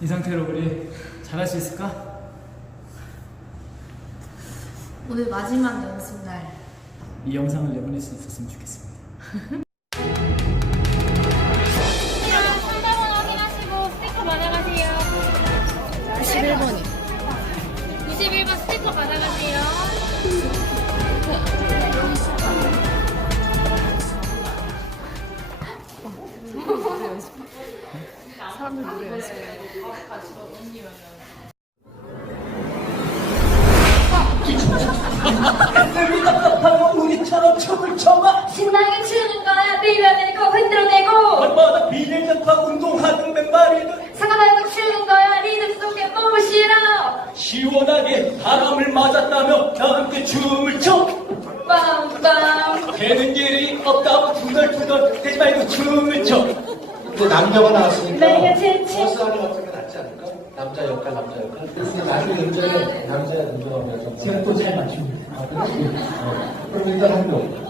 이 상태로 우리 잘할 수 있을까? 오늘 마지막 연습 날. 이 영상을 내보낼 수 있었으면 좋겠습니다. 3번은 확인하시고 스티커 받아가세요. 91번이. 91번 스티커 받아가세요. 사람들 노래 연습. 우리처럼 춤을 춰봐 신나게 추는 거야. 밀어내고 흔들어내고. 밤마다 비닐장과 운동하는 맨발이들 상관없고 추는 거야. 리듬 속에 몸을 실어. 시원하게 바람을 맞았다며 다 함께 춤을 춰 빵빵. 되는 일이 없다고 투덜투덜 대지 말고 춤을 춰 근데 남자가 나왔으니까 내가 제칠. 버스 안에 어떤 게 낫지 않을까? 남자 역할, 남자 역할. 그래서 나중에 운전에 남자가 운전하면서 제가 또 잘 맞춥니다. 그럼 일단 한 명.